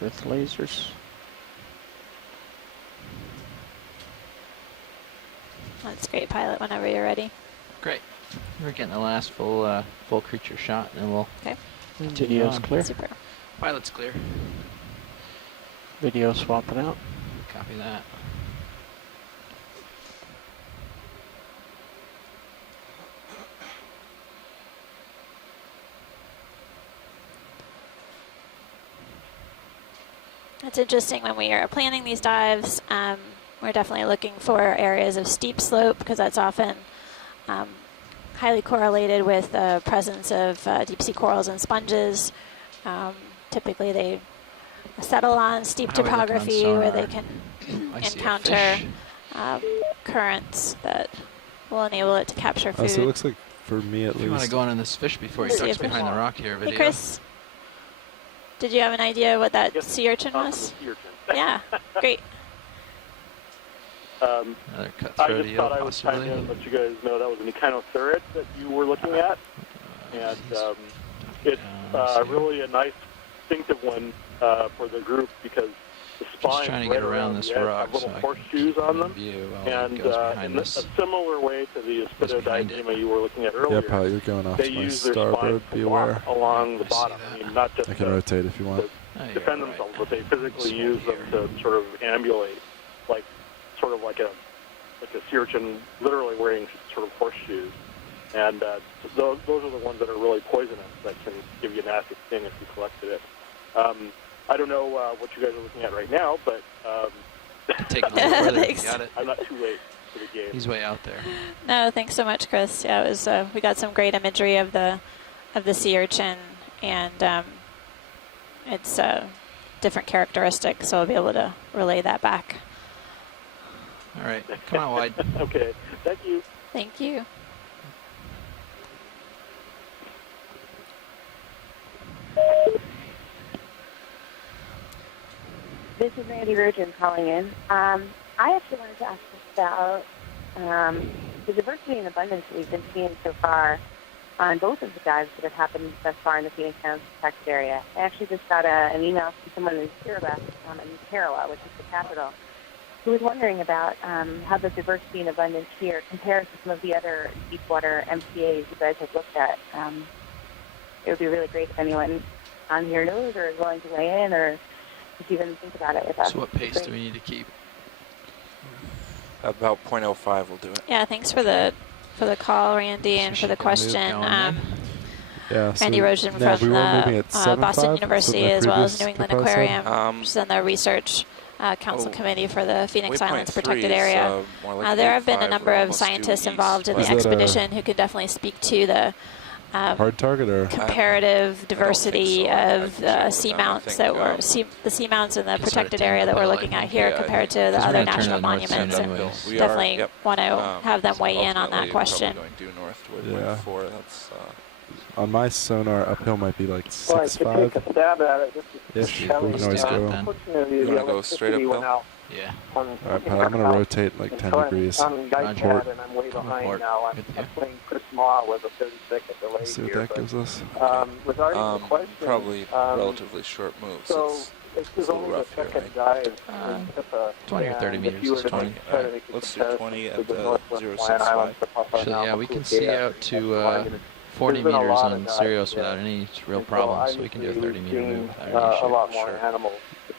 with lasers. That's great, pilot, whenever you're ready. Great. We're getting the last full creature shot, and then we'll continue Video's on. clear. Super. Pilot's clear. Video swapping out. Copy that. It's interesting when we are planning these dives, we're definitely looking for areas of steep slope because that's often highly correlated with the presence of deep sea corals and sponges. Typically they settle on steep How are we looking on topography sonar? where they can I see a encounter fish. currents that will enable it to capture food. So it looks like, for me at If you want to least, go on this fish before he See a ducks fish. behind the rock here, video. Hey Chris, did you have an idea what that sea urchin was? Sea urchin. Yeah, great. Another cut I throat just eel, thought I would chime possibly. in and let you guys know that was an Okeanos that you were looking at. And it's really a nice distinctive one for the group because the spines trying to right get around this the edge rock have little so I horseshoes can on them. view while And it goes behind in a this. similar way to the Goes behind Aspidodidema you were looking at earlier, yeah, probably you're going off they to my use their starboard. spines Be to walk aware. along the I see bottom. that. I mean, not just I can to rotate if you want. Oh, you're defend right. themselves, but they physically This use one them to sort of ambulate, like sort of like a sea urchin, literally wearing sort of horseshoes. And those are the ones that are really poisonous that can give you a nasty sting if you collected it. I don't know what you guys are looking at right now, but Take it a little further. Thanks. Got it. I'm not too late for the game. He's way out there. No, thanks so much, Chris. Yeah, it was. We got some great imagery of the sea urchin, and it's different characteristics, so I'll be able to relay that back. All right, come on wide. Okay, thank you. Thank you. This is Randy Rogen calling in. I actually wanted to ask about the diversity and abundance that we've been seeing so far on both of the dives that have happened thus far in the Phoenix Sound protected area. I actually just got an email from someone in Kiribati, in Tarawa, which is the capital, who was wondering about how the diversity and abundance here compares to some of the other deepwater MCAs you guys have looked at. It would be really great if anyone on here knows or is willing to weigh in or just even think about it with us. So what pace do we need to keep? About 0.05 will do it. Yeah, thanks for the call, Randy, and for the question. Yeah, so Randy Rogen now from we were moving the at 7.5, Boston University, so the as well as previous New England proposal? Aquarium, which is in the research council committee for the Phoenix Islands protected area. More like There have been a 8.5 number or of almost due scientists east. involved in the Is that a expedition who could definitely speak to the hard target or comparative diversity so. of I can sea check with them. I mounts think, that were the sea mounts in the Can sort of protected tend area to that we're feel looking like at here yeah, compared to the Because we're other gonna turn national to the north side monuments, and anyways. We definitely are, want to have them weigh in on that ultimately question. Probably going due north to Yeah. 1.4. That's on my sonar uphill might be like Well, I could 6.5 take a stab at it. This ish. is We Kelly. can always go. Unfortunately, You the wanna go straight electricity went uphill? out Yeah. on All right, pal, I'm gonna rotate like 10 degrees. I'm in Guy Roger. Pad, and I'm way Come behind report. now. Good I'm deal. playing Chris Ma with a 30-second delay See what here. that gives us. Regarding the question, probably relatively short moves. so It's this is a only little the rough here, second right? dive in Pippa. 20 or 30 and meters if you were is to 20. try to Alright, make a let's do comparison 20 to at the Northwest Hawaiian 0.65. Islands, the Papua So yeah, we can Nautica, see out to 40 There's been a meters lot on of dives Sirius there. without any real And so problems, so we can do a obviously 30 meter we've move seen, without any a issue. lot more Sure. animals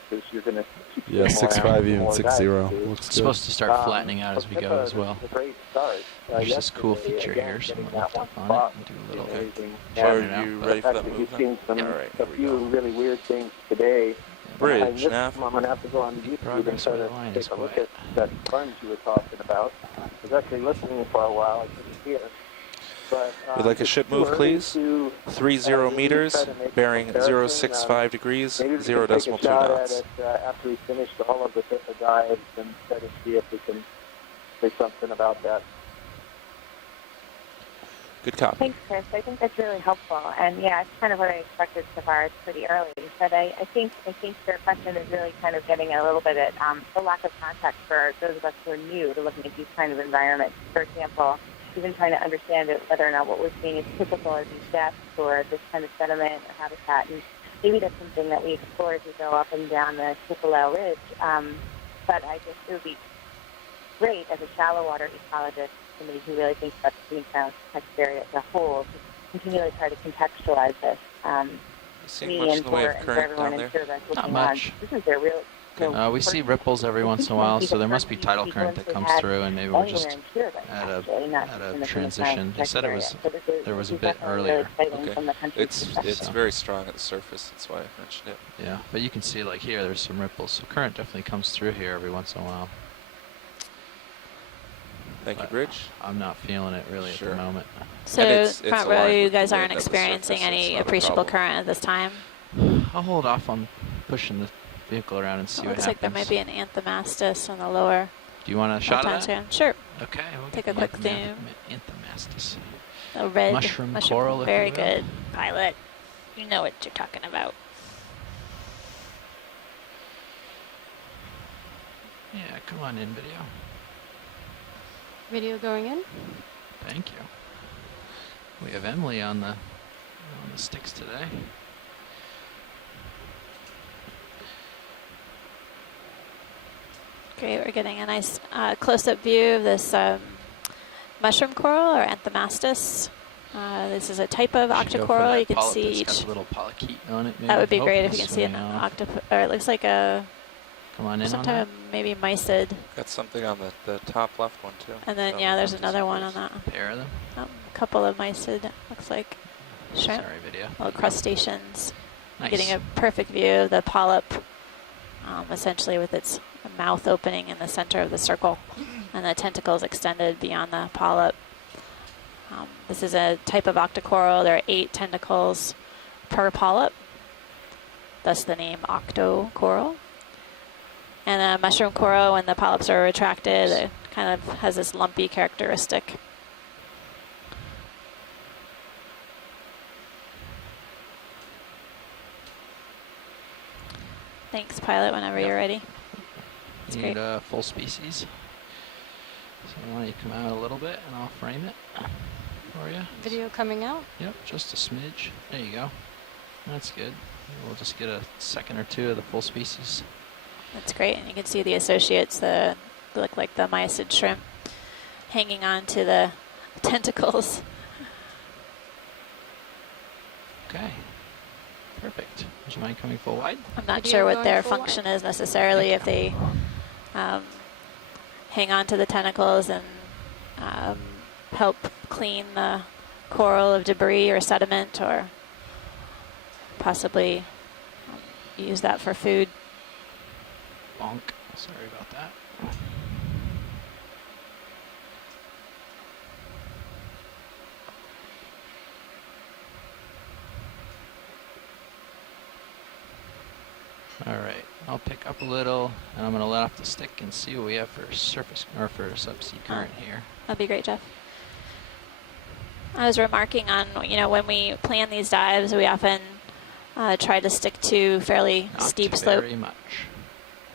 because you're going to Yeah, 6.5 even 6.0 looks It's good. supposed to start flattening out as we go as well. A great start. There's this cool Yesterday, feature again, here, so I'm getting gonna lift that up one on it spot and do a is little amazing. So Flatten are it out, you but- ready for The that fact that move you've seen some, Alright, a here we few go. really weird things today. Bridge, And this, nav. I'm going to have to go on YouTube and Progress try where to the line take is a look quiet. at that sponge you were talking about. I was actually listening for a while. I couldn't hear. But, Would like a it's ship too move, early please? to, 30 really meters, try to make a bearing comparison. 065 degrees, Maybe we 0 can take decimal a 2 shot knots. at it after we finish all of the different dives and try to see if we can say something about that. Good copy. Thanks, Chris. I think that's really helpful. And yeah, it's kind of what I expected so far. It's pretty early. But I think your question is really kind of getting a little bit at the lack of context for those of us who are new to looking at these kind of environments. For example, even trying to understand whether or not what we're seeing is typical of these depths or this kind of sediment or habitat. And maybe that's something that we explore as we go up and down the Tupelo Ridge. But I guess it would be great as a shallow water ecologist, somebody who really thinks about the greenhouse Texas area as a whole, to continually try to contextualize this. See much in the way of current down there? Not much. This is their real. We see ripples every once in a while, so there must be tidal current that comes through, and maybe we're just at a transition. They said there was a bit earlier. Okay. It's very strong at the surface. That's why I mentioned it. Yeah, but you can see like here, there's some ripples. So current definitely comes through here every once in a while. Thank you, Bridge. I'm not feeling it really at the moment. So it's front row, you guys aligned aren't with the experiencing surface. any It's not a appreciable problem. current at this time? I'll hold off on pushing the vehicle around and see what Looks happens. like there might be an anthomastus on the lower. Do you want a shot of that? Sure. Okay. We'll Take get a the quick zoom. Anthomastus. A red Mushroom coral, if Very you will. good, pilot. You know what you're talking about. Yeah, come on in, video. Video going in? Thank you. We have Emily on the sticks today. Great, we're getting a nice close-up view of this mushroom coral or anthomastus. This is a type of octocoral. You can see It's each. got a little polychaete on it. Maybe. That would be Oh, great if you can it's see an swimming off. octopus, or it looks like a Come on in some on type that. of maybe mysid. Got something on the top left one too. And then yeah, there's another one on that. A pair of them. A couple of mysid. Looks like shrimp, Sorry, video. little crustaceans. Nice. Getting a perfect view of the polyp, essentially with its mouth opening in the center of the circle, and the tentacles extended beyond the polyp. This is a type of octocoral. There are 8 tentacles per polyp, thus the name octocoral. And a mushroom coral, when the polyps are retracted, it kind of has this lumpy characteristic. Thanks, pilot, whenever you're ready. That's You great. need full species. So why don't you come out a little bit and I'll frame it for you. Video coming out? Yep, just a smidge. There you go. That's good. We'll just get a second or two of the full species. That's great. And you can see the associates, look like the mysid shrimp, hanging on to the tentacles. Okay. Perfect. Would you mind coming full wide? I'm not Video sure what going their full function is necessarily, if they hang on to the tentacles and help clean the coral of debris or sediment, or possibly use that for food. Bonk. Sorry about that. All right, I'll pick up a little, and I'm going to let off the stick and see what we have for surface or for subsea current here. That'd be great, Jeff. I was remarking on, when we plan these dives, we often try to stick to fairly Not steep slope. very much.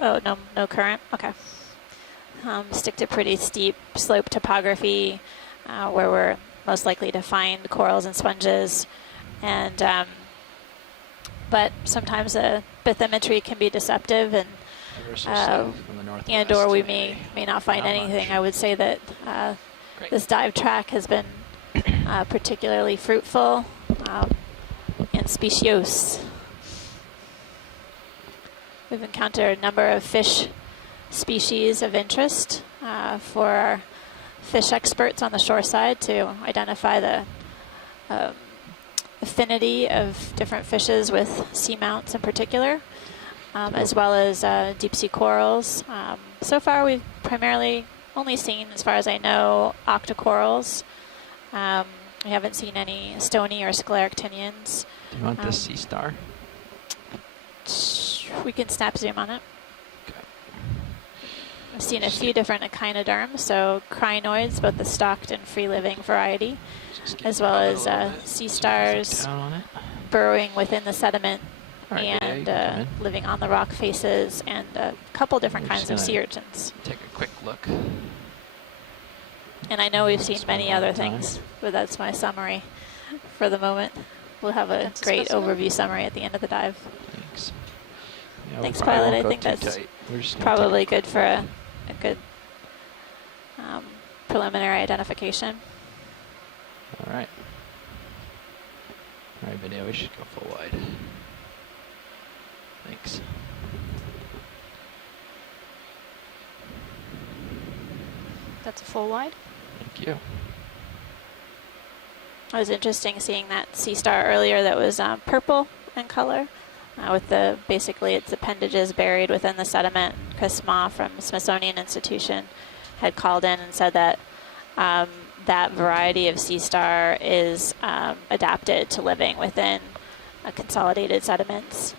Oh, no current? Okay. Stick to pretty steep slope topography where we're most likely to find corals and sponges. And but sometimes the bathymetry can be deceptive, and Ever so slightly from the northwest. or we today. may not find Not anything. much. I would say that Great. this dive track has been particularly fruitful and speciose. We've encountered a number of fish species of interest for our fish experts on the shore side to identify the affinity of different fishes with seamounts in particular, as well as deep sea corals. So far we've primarily only seen, as far as I know, octocorals. We haven't seen any stony or scleractinians. Do you want this sea star? We can snap zoom on it. Okay. I've seen a few different echinoderms, so crinoids, both the stocked and free-living variety, Just get as well it a as little bit. sea Just stars down on it. burrowing within the sediment All right, video, you and can come in. living on the rock faces, and a couple different We're kinds just of sea gonna urchins. Take a quick look. And I know we've seen Spend a many lot other of time. things, but that's my summary for the moment. we'll have a great overview summary at the end of the dive. Thanks. Yeah, Thanks, we probably Pilot. won't I go think too that's tight. We're just gonna probably take good for a good preliminary identification. All right. All right, video. We should go full wide. Thanks. That's a full wide. Thank you. It was interesting seeing that sea star earlier that was purple in color, with the basically its appendages buried within the sediment. Chris Ma from Smithsonian Institution had called in and said that that variety of sea star is adapted to living within consolidated sediments.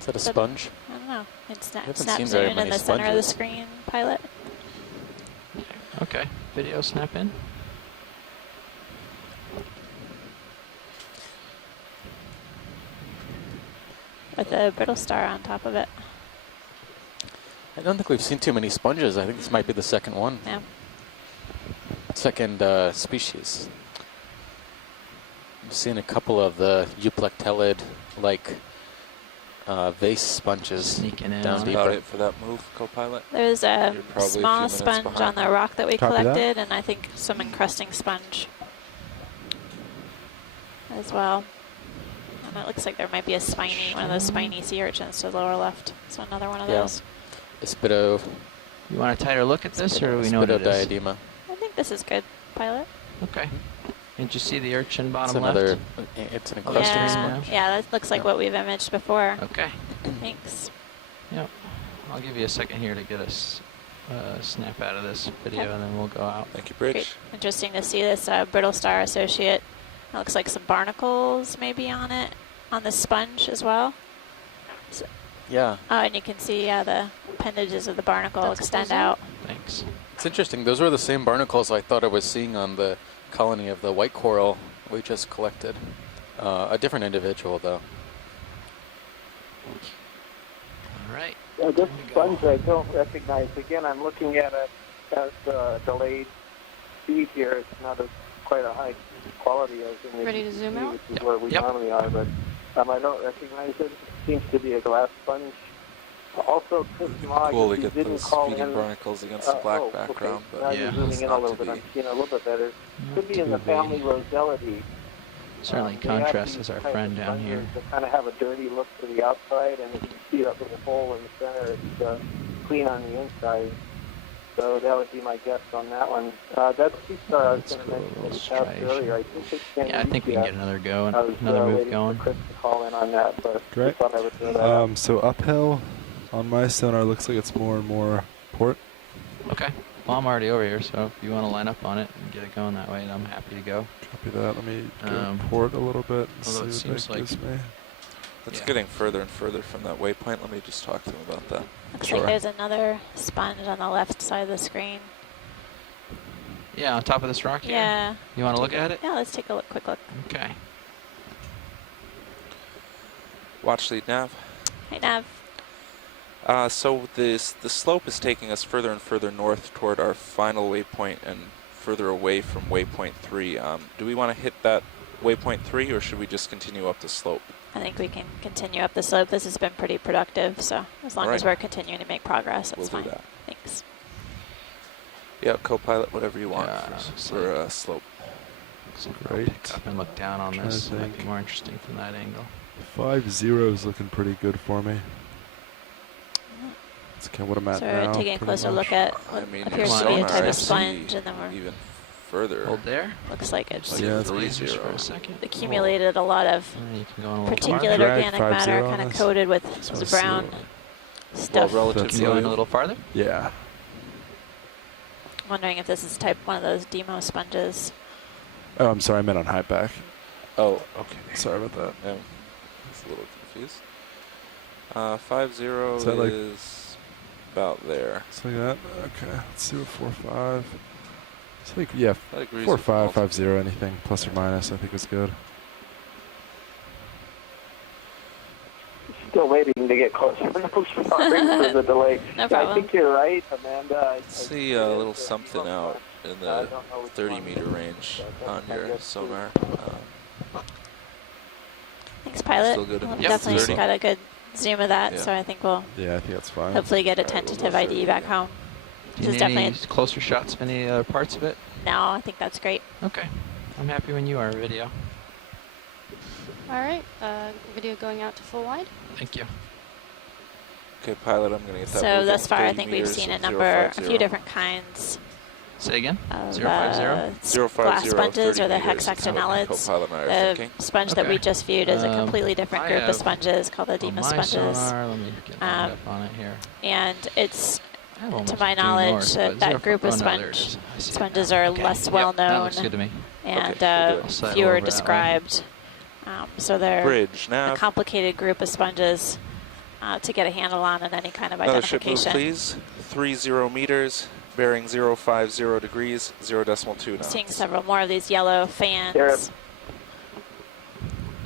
Is that a sponge? I don't know. It's haven't snap seen very zoom in many the center of the sponges. screen, Pilot. Okay. Video snap in. With a brittle star on top of it. I don't think we've seen too many sponges. I think this might be the second one. Yeah. Second species. I'm seeing a couple of the euplectellid like vase sponges Sneaking in. down on deeper. it. About it for that move, co-pilot. There's a You're probably a few small minutes sponge behind. on the rock that we Copy that. collected, and I think some encrusting sponge as well. And it looks like there might be a spiny, one of those spiny sea urchins to the lower left. So another one of Yeah. those. Spido, You want a tighter look at this, or do we know what it is? diadema. I think this is good, Pilot. Okay. Did you see the urchin It's bottom another. left? It's an encrusting Yeah, sponge. yeah, that looks like Yeah. what we've imaged before. Okay. Thanks. Yep. I'll give you a second here to get us snap out of this video, Okay. and then we'll go out. Thank you, Bridge. Great. Interesting to see this brittle star associate. It looks like some barnacles maybe on it, on the sponge as well. Yeah, Oh, and you can see, yeah, the appendages of the barnacle That's extend close in. out. Thanks. it's interesting. Those were the same barnacles I thought I was seeing on the colony of the white coral we just collected. A different individual, though. All right. This There we go. sponge I don't recognize. Again, I'm looking at it as delayed feed here. It's not as quite a high quality as in the Ready to zoom GTV, out? which is Yep. where we Yep. normally are, but I don't recognize it. It seems to be a glass sponge. Also, Chris Ma, Cool to you get didn't those call feeding in. barnacles against the black Okay. background, Now but Yeah. you're zooming it's in a not little to bit. I'm be. seeing a little bit better. Not Could be in too the family big. Rosellidea. Certainly They have contrast these as our type friend of down here. sponges that kind of have a dirty look to the outside, and if you see that little hole in the center, it's clean on the inside. So that would be my guess on that one. That sea star I was Let's going to go a mention little in the past striation. earlier. I think it's Yeah, I think we can get another go, I was another move waiting going. for Chris to call in on that, but Great. just thought I would throw that out. So uphill on my sonar looks like it's more and more port. Okay. Well, I'm already over here, so if you want to line up on it and get it going that way, I'm happy to go. Copy that. Let me go Um, port a little bit and although it see seems what that like- gives me. It's Yeah. getting further and further from that waypoint. Let me just talk to him about that. Looks Sure. like there's another sponge on the left side of the screen. Yeah, on top of this rock here. Yeah. You want to look at it? Yeah, let's take a quick look. Okay. Watch lead nav. Hey, Nav. So the slope is taking us further and further north toward our final waypoint and further away from waypoint 3. Do we want to hit that waypoint 3, or should we just continue up the slope? I think we can continue up the slope. This has been pretty productive, so as long as Alright. we're continuing to make progress, We'll that's do fine. that. Thanks. Yeah, co-pilot, whatever you want Yeah, for slope. Looks like I'll Great. pick up and look down on Trying to this. It might be think. more interesting from that angle. 5-0 is looking pretty good for me. That's kind of what I'm at So now. we're taking a pretty closer much. look at I what mean, appears your to be a sonar, type I of see sponge, and then we're Even further. Hold there. looks like it's Like Yeah, the it's lasers for 3-0. a second. accumulated a lot of And then you can go in a little particulate Drag organic 5-0 matter, on kind of this. coated with So this let's see brown what- stuff. relative That's Can you go in good. a little farther? Yeah. Wondering if this is one of those demo sponges. Oh, I'm sorry. I meant on high back. Oh, Okay. Sorry about that. no. It's a little confused. 5-0 Is that like- is about there. It's like that. Okay. Let's see what 4-5. It's like, yeah, That agrees 4-5, with Paul. 5-0, anything plus or minus, I think is good. Still waiting to get closer. No, sorry for the delay. No I problem. think you're right, Amanda. I See a little something out in I the don't know which 30 one. meter range That's on my your guess, too. sonar. Thanks, pilot. Still good. Well, Yep. definitely 30. got a good zoom of that, Yeah. so I think we'll Yeah, I think that's fine. hopefully get a tentative ID back home. Do This you is need any definitely closer shots of any other parts of it? no, I think that's great. Okay. I'm happy when you are, video. All right, video going out to full wide. Thank you. Okay, pilot, I'm going to get that. So moving thus far, I 30 think we've meters seen a of number, a 050. few different kinds Say again? of 050? 050, glass sponges 30 or the meters is what hexactinellades. co-pilot and I are The thinking. sponge that we Okay. just viewed is a completely different I group of have sponges called the On Dema my sponges. sonar, let me get lined up on it here. And it's, I have to almost my due knowledge, north, that, but that group of oh, no, there it sponge is. I see it sponges now. are Okay. less Yep, well that known looks good to me. and Okay, we'll do it. I'll slide fewer over that way. described. So they're Bridge a nav. complicated group of sponges to get a handle on in any kind of Another ship move, identification. please. 30 meters, bearing 050 degrees, 0.2 knots. Seeing several more of these yellow fans. There.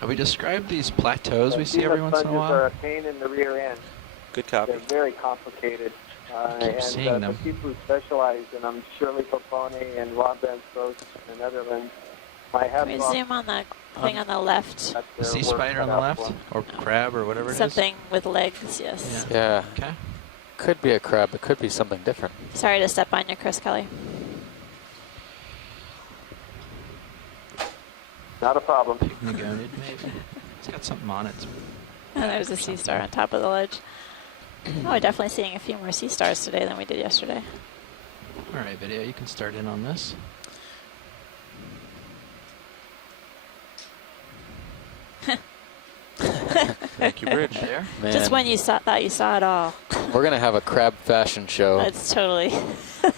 Have we described these plateaus we see Dema every once in a sponges are while? a pain in the rear end. Good copy. They're very complicated. keep seeing And the them. people who specialize in them, Shirley Popone and Rob Van Stroos in the Netherlands, I have Can we zoom on the thing on the left? The sea spider on the left? Or crab or whatever it is? Something with legs, yes. Yeah. Yeah, Okay. could be a crab. It could be something different. Sorry to step on you, Chris Kelly. Not a problem. Pygnogonid, maybe. It's got something on it. Oh, there's a sea star on top of the ledge. Oh, we're definitely seeing a few more sea stars today than we did yesterday. All right, video, you can start in on this. Thank you, Bridge. There. Man, Just when you thought you saw it all. we're gonna have a crab fashion show That's totally,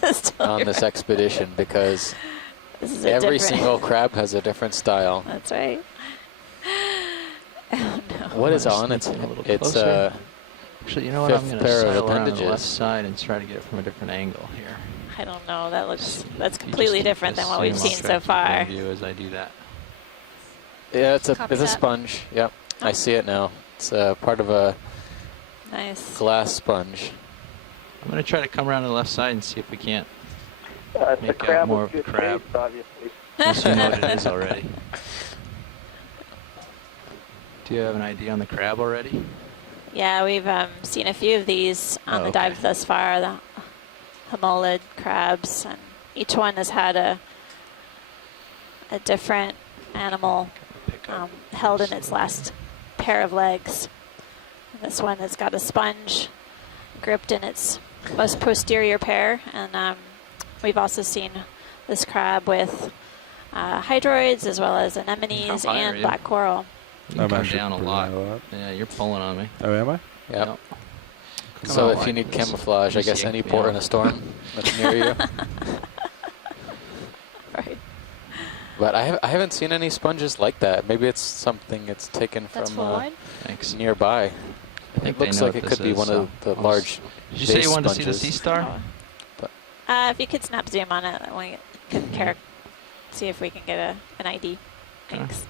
that's totally on this right. expedition because This is a every different- single crab has a different style. That's right. Oh no. What is I'm on? It's sneaking a little it's closer. Actually, you know what? I'm fifth going to pair of sail around the left appendages. side and try to get it from a different angle here. I don't know. That looks, If that's you completely just different keep than this what we've zoom, I'll seen try so to keep it in far. view as I do that. Yeah, it's Copy a that. sponge. Yep, I Oh. see it now. It's part of a Nice. glass sponge. I'm going to try to come around to the left side and see if we can't. It's Make a out crab more with of good the crab. taste, obviously. Unless you know what it is already. Do you have an idea on the crab already? Yeah, we've seen a few of these on Oh, the okay. dive thus far, the homolid crabs, and each one has had a different animal Pick up. held in its last pair of legs. And this one has got a sponge gripped in its most posterior pair, and we've also seen this crab with hydroids as well as anemones How high are and you? black coral. You can I'm come actually down a pretty lot. high up. Yeah, you're pulling on me. Oh, am I? Yep. Yep. Come So out if you like need this. camouflage, I Just guess yank any me port out. in a storm that's near you. Right. But I haven't seen any sponges like that. Maybe it's something it's taken That's from full wide. Thanks. nearby. I think It looks they know like what it this could be is, one of so the I'll large. Did you say you base wanted to see the sponges. sea star? If you could snap zoom on it, we can see if we can get an ID. Okay. Thanks.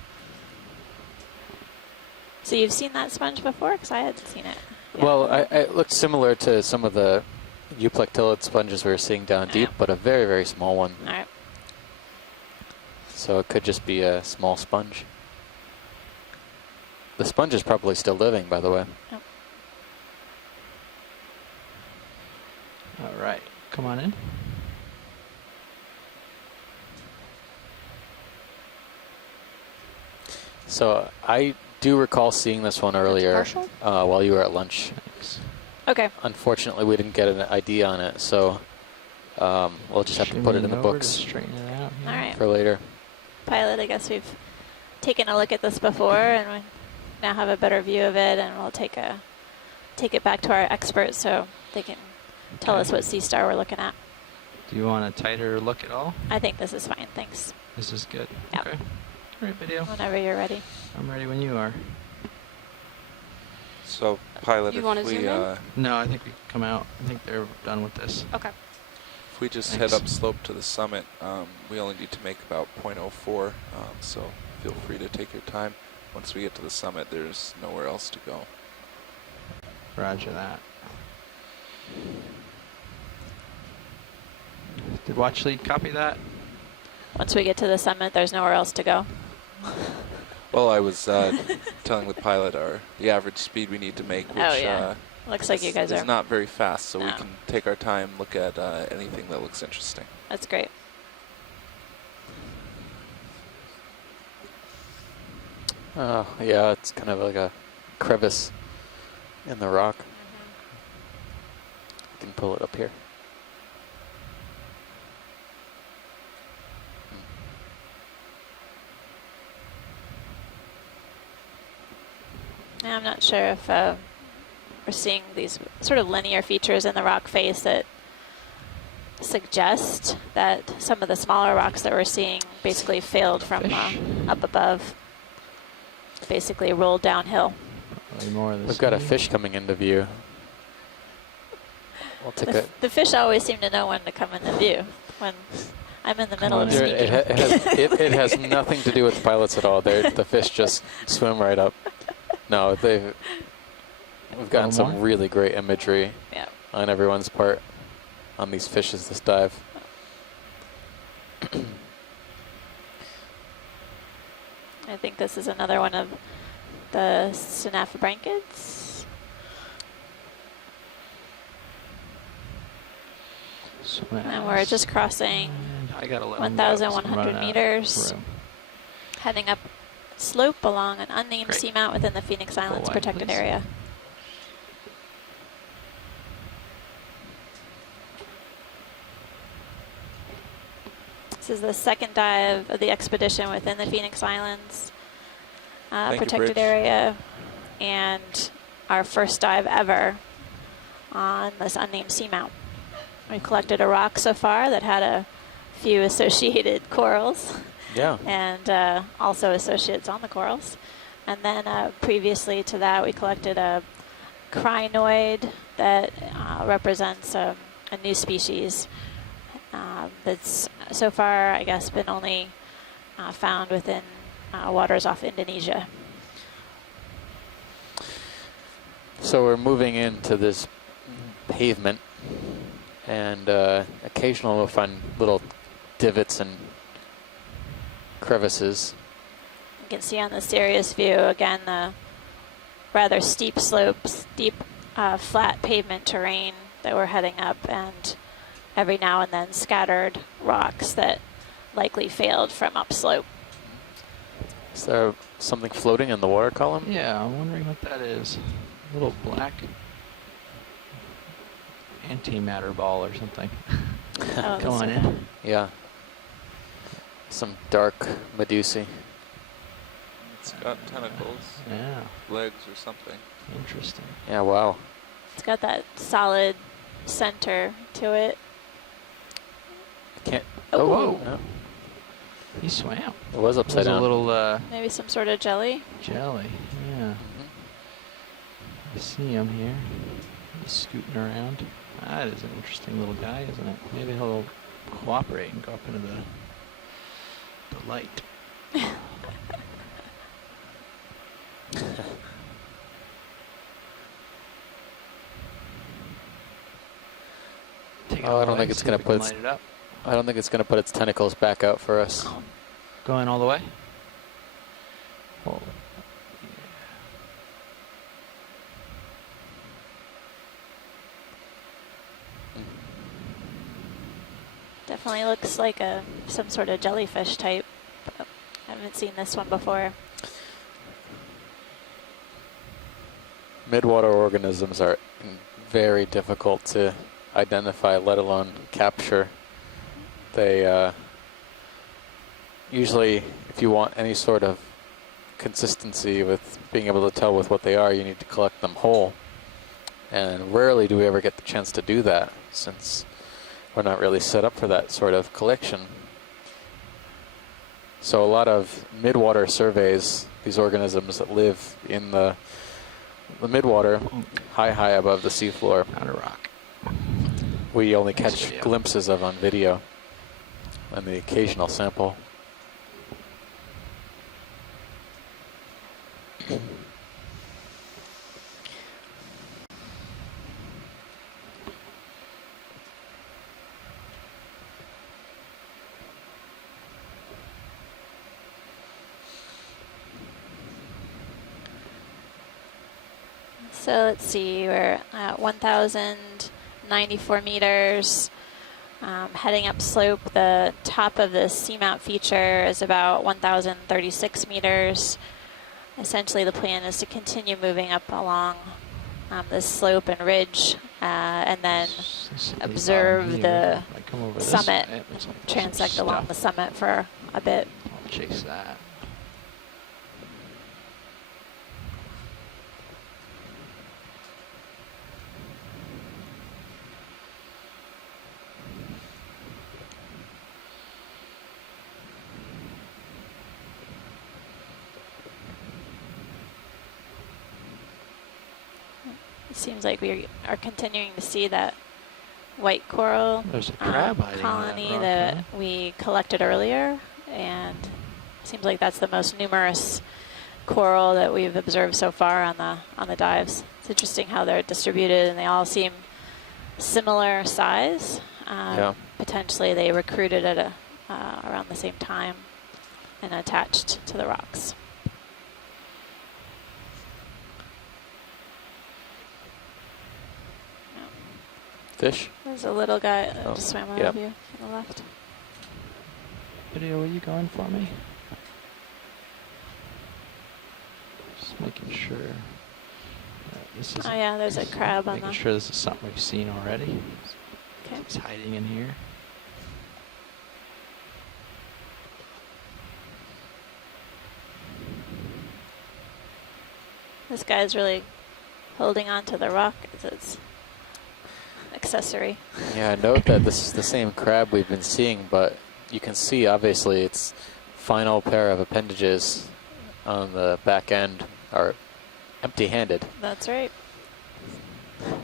So you've seen that sponge before? Because I hadn't seen it. Yeah. Well, it looked similar to some of the euplectillid sponges we were seeing down deep, Yeah. but a very, very small one. All right. So it could just be a small sponge. The sponge is probably still living, by the way. Yep. All right. Come on in. So I do recall seeing this one earlier partial? while you were at lunch. Thanks. Okay. Unfortunately, we didn't get an ID on it, so we'll just have to put it in the Shimmying over to books straighten it out. All here. right. for later. Pilot, I guess we've taken a look at this before, and we now have a better view of it, and we'll take it back to our experts so they can tell Okay. us what sea star we're looking at. Do you want a tighter look at all? I think this is fine. Thanks. This is good. Yep. Okay. All right, video. Whenever you're ready. I'm ready when you are. So, pilot, You if wanna we zoom in? No, I think we can come out. I think they're done with this. Okay. if we just Thanks. head up slope to the summit, we only need to make about 0.04. So feel free to take your time. Once we get to the summit, there's nowhere else to go. Roger that. Did watch lead copy that? Once we get to the summit, there's nowhere else to go. Well, I was telling the pilot the average speed we need to make, which Oh, yeah. Looks like you guys is are. not very fast, so we No. can take our time, look at anything that looks interesting. That's great. Oh, yeah, it's kind of like a crevice in the rock. I can pull it up here. Yeah, I'm not sure if we're seeing these sort of linear features in the rock face that suggest that some of the smaller rocks that we're seeing basically failed from up above, basically rolled downhill. More of this. We've got a fish coming into view. We'll take a. The fish always seem to know when to come into view. When I'm in the middle of It, speaking. it has nothing to do with the pilots at all. The fish just swim right up. No, we've gotten some really great imagery on everyone's part on these fishes this dive. I think this is another one of the Synaphrobranchids. And we're just crossing 1,100 meters, heading up slope along an unnamed seamount within the Phoenix Islands protected area. This is the second dive of the expedition within the Phoenix Islands protected area, and our first dive ever on this unnamed seamount. We've collected a rock so far that had a few associated corals. Yeah. And also associates on the corals. And then previously to that, we collected a crinoid that represents a new species that's so far, I guess, been only found within waters off Indonesia. So we're moving into this pavement, and occasionally we'll find little divots and crevices. You can see on the Sirius view, again, the rather steep slopes, steep flat pavement terrain that we're heading up, and every now and then scattered rocks that likely failed from upslope. Is there something floating in the water column? Yeah, I'm wondering what that is. A little black antimatter ball or something. Oh, Come on in. Yeah. Some dark medusae. It's got tentacles. Yeah. Legs or something. Interesting. Yeah, wow. It's got that solid center to it. I can't. Oh, whoa. No. He swam. It was upside down. A little maybe some sort of jelly. jelly. Yeah. I see him here. He's scooting around. That is an interesting little guy, isn't it? Maybe he'll cooperate and go up into the light. Oh, I don't think it's going to put its, I don't think it's going to put its tentacles back out for us. Going all the way? Whoa. Definitely looks like some sort of jellyfish type. I haven't seen this one before. Midwater organisms are very difficult to identify, let alone capture. They usually, if you want any sort of consistency with being able to tell with what they are, you need to collect them whole. And rarely do we ever get the chance to do that, since we're not really set up for that sort of collection. So a lot of midwater surveys, these organisms that live in the midwater, high above the seafloor, Not a rock. we only catch glimpses of on video and the occasional sample. So let's see, we're at 1,094 meters. Heading up slope, the top of the seamount feature is about 1,036 meters. Essentially, the plan is to continue moving up along this slope and ridge, and then observe the summit, transect along the summit for a bit. I'll chase that. It seems like we are continuing to see that white coral There's a crab hiding in that colony rock, that huh? we collected earlier, and it seems like that's the most numerous coral that we've observed so far on the dives. It's interesting how they're distributed, and they all seem similar size. Yeah. Potentially, they recruited at around the same time and attached to the rocks. Fish? There's a little guy that Oh, just swam yep. over you on the left. Video, are you going for me? Just making sure that this is. Oh yeah, there's a crab on Making the. sure this is something we've seen already. Okay. It's hiding in here. This guy's really holding on to the rock as its accessory. Yeah, note that this is the same crab we've been seeing, but you can see obviously its final pair of appendages on the back end are empty-handed. That's right.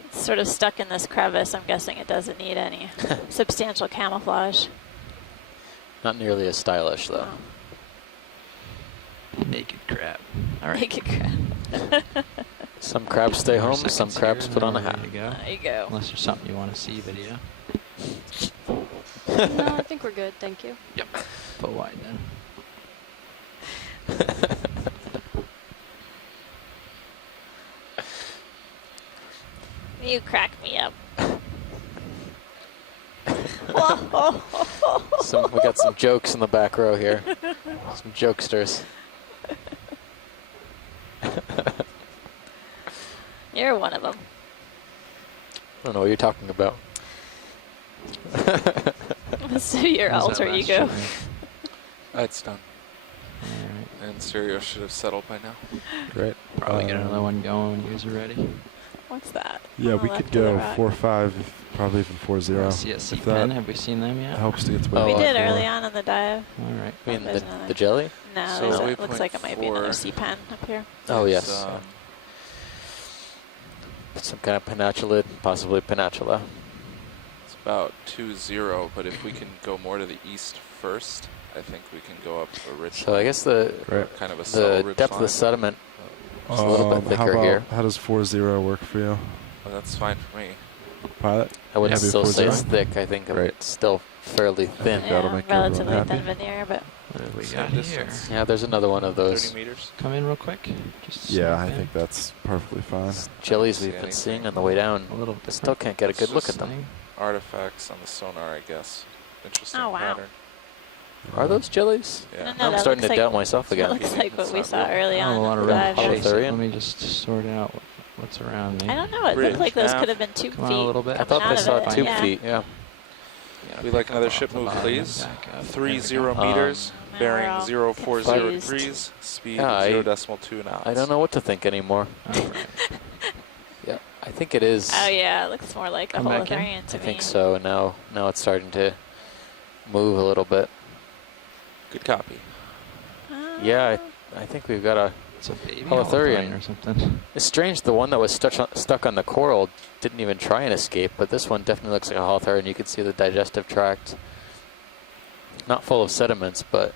It's sort of stuck in this crevice. I'm guessing it doesn't need any substantial camouflage. Not nearly as stylish though. Naked crab. All right. Naked crab. Some crabs stay home, Seconds some crabs here, put on a and then hat. we're ready to go. There you go. Unless there's something you want to see, video. No, I think we're good. Thank you. Yep. Put wide then. You crack me up. We got some jokes in the back row here. Some jokesters. You're one of them. I don't know what you're talking about. So your What was that alter last ego. shot? It's done. All right. And stereo should have settled by now. Great. Probably get another one going when you guys are ready. What's that? Yeah, On the we left could of the go rock. 4-5, probably even 4-0. CSC if pen, that have we seen them yet? helps to get to Oh, We where did we're early going. on in the dive. All right. I mean, There's the another. jelly? No, So there's waypoint looks like it might be another 4. C-pen up here. Oh, It's, yes. um, Some kind of penatulid, possibly penatula. It's about 2-0, but if we can go more to the east first, I think we can go up a ridge. So I guess the Right. kind of a subtle the ridge depth of the line. sediment is a little bit How thicker about, here. how does 4-0 work for you, Well, that's fine for me. Pilot? I wouldn't Heavy still say 4-0? it's thick. I think Right. it's still fairly thin. That'll Yeah, make everyone relatively happy. thin veneer, but What have we Same got here? distance. Yeah, there's another one of 30 those meters. Come in real quick. Just Yeah, I snap in. think that's perfectly fine. jellies see we've been anything. seeing on the way down. A little Still can't get a good look at them. Thing. Artifacts on the sonar, I guess. Interesting Oh, wow. pattern. Are those jellies? Yeah. No, I'm that starting to looks like- doubt myself that again. looks like what It's we not saw real. early Oh, on a lot in of the red dive. chase it. Holothurian? Let me just sort out what's around me. I don't know. It Bridge, looked like those nav. could have been tube Come on feet. a little bit. I coming thought out I of saw it. 2 Yeah. feet, yeah. We like another Off ship the move, bottom, please. back up. 30 There we go. meters, Now bearing we're all 0403s, speed Yeah, 0.2 knots. I don't know what to think anymore. All right. Yeah, I think it is. Oh yeah, it looks more like a Come back in. holothurian to I me. think so. Now it's starting to move a little bit. Good copy. Yeah, I think we've got a. It's a baby Holothurian. or something. It's strange. The one that was stuck on the coral didn't even try and escape, but this one definitely looks like a holothurian. You can see the digestive tract. Not full of sediments, but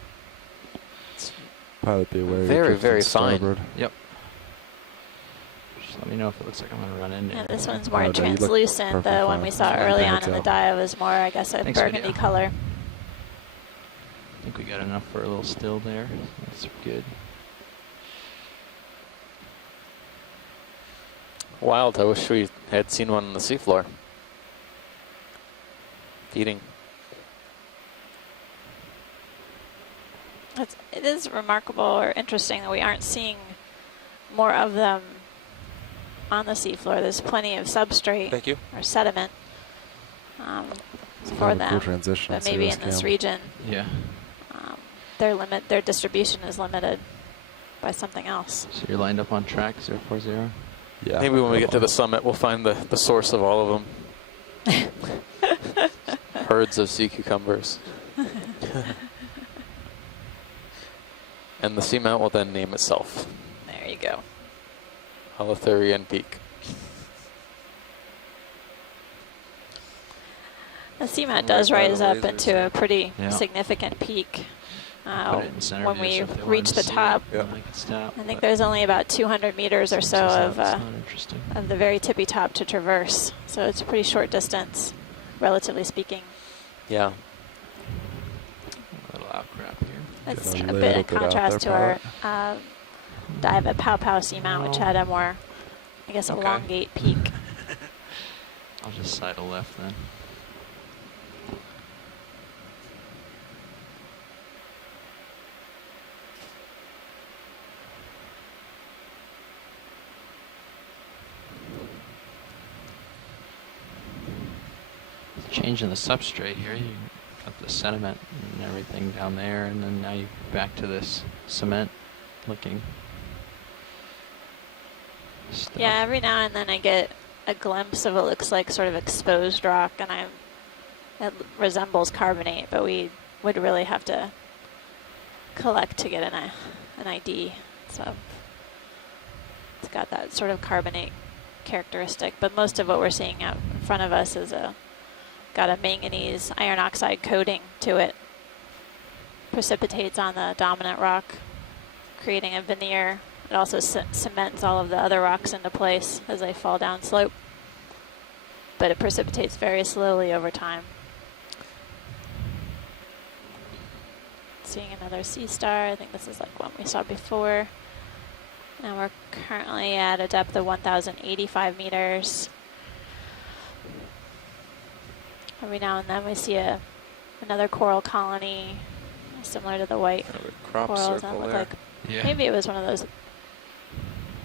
Pilot, be aware. you're Very, drifting very fine. starboard. Just let me know if it looks like I'm gonna run into Yeah, it. this one's more Oh, no, you look translucent. The perfectly one we fine. saw Just early keep on heads in the out. dive was more, I guess, a Thanks, burgundy video. color. I think we got enough for a little still there. That's good. Wild. I wish we had seen one on the seafloor. Feeding. It is remarkable or interesting that we aren't seeing more of them on the seafloor. There's plenty of substrate Thank you. or sediment for them, Cool transition. but maybe in this region, Yeah. their distribution is limited by something else. So you're lined up on track 040. Yeah. Maybe when we get to the summit, we'll find the source of all of them. Herds of sea cucumbers. And the seamount will then name itself. There you go. Holothurian Peak. The seamount Right does by the rise up lasers, into yeah. a pretty Yeah. significant peak Put it in center when view we so if they wanted reach to the see it, top. Yeah. then they could stop, I think but there's only about 200 meters or since so it's out, of it's not interesting. the very tippy top to traverse. So it's a pretty short distance, relatively speaking. Yeah. A little outcrop here. It's Get a a bit in little bit out contrast to there, our dive at Pow Pow Seamount, which No. had a more, I guess, Okay. elongate peak. I'll just sidle left then. Changing the substrate here, you got the sediment and everything down there, and then now you back to this cement looking stuff. Yeah, every now and then I get a glimpse of what looks like sort of exposed rock, and it resembles carbonate, but we would really have to collect to get an ID. So it's got that sort of carbonate characteristic, but most of what we're seeing out in front of us is got a manganese iron oxide coating to it. Precipitates on the dominant rock, creating a veneer. It also cements all of the other rocks into place as they fall down slope. But it precipitates very slowly over time. Seeing another sea star. I think this is like one we saw before. And we're currently at a depth of 1,085 meters. Every now and then we see another coral colony similar to the white Kind of a crop corals. That circle look there. like Yeah. maybe it was one of those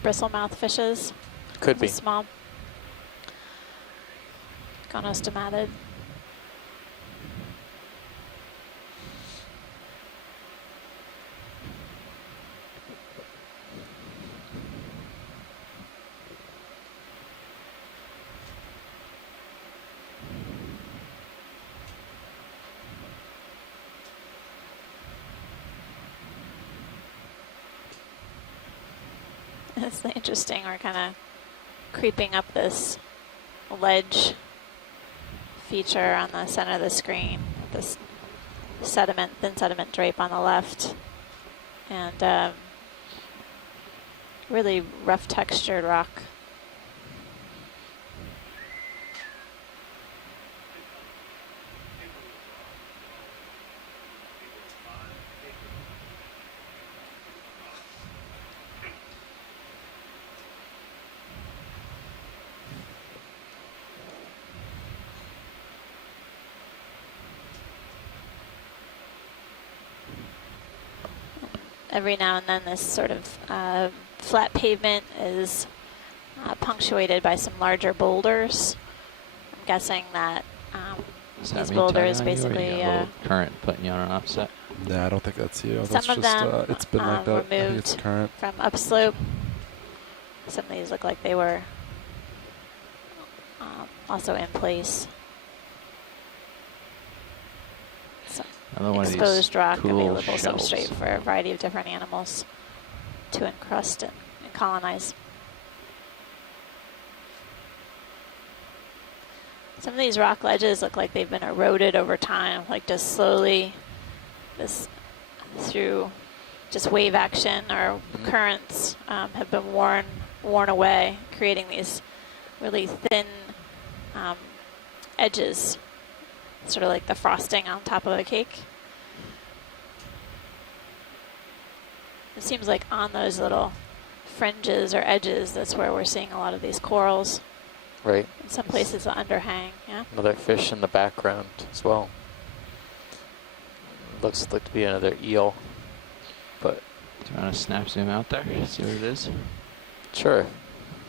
bristlemouth fishes. Could be. Small. Gonostomatid. It's interesting. We're kind of creeping up this ledge feature on the center of the screen. This sediment, thin sediment drape on the left, and really rough textured rock. Every now and then this sort of flat pavement is punctuated by some larger boulders. I'm guessing that Does that these mean tug boulders on you, or you basically got a little current putting you on an offset. Yeah, I don't think that's you. some That's of just them it's been like that. I think it's removed current. from upslope. Some of these look like they were also in place. So Another one of these exposed rock cool available shells. substrate for a variety of different animals to encrust and colonize. Some of these rock ledges look like they've been eroded over time, like just slowly, through just wave action or currents have been worn away, creating these really thin edges, sort of like the frosting on top of a cake. It seems like on those little fringes or edges, that's where we're seeing a lot of these corals. Right. In some places, the underhang. Yeah. Another fish in the background as well. Looks like to be another eel, but Do you want to snap zoom out there? See what it is? sure.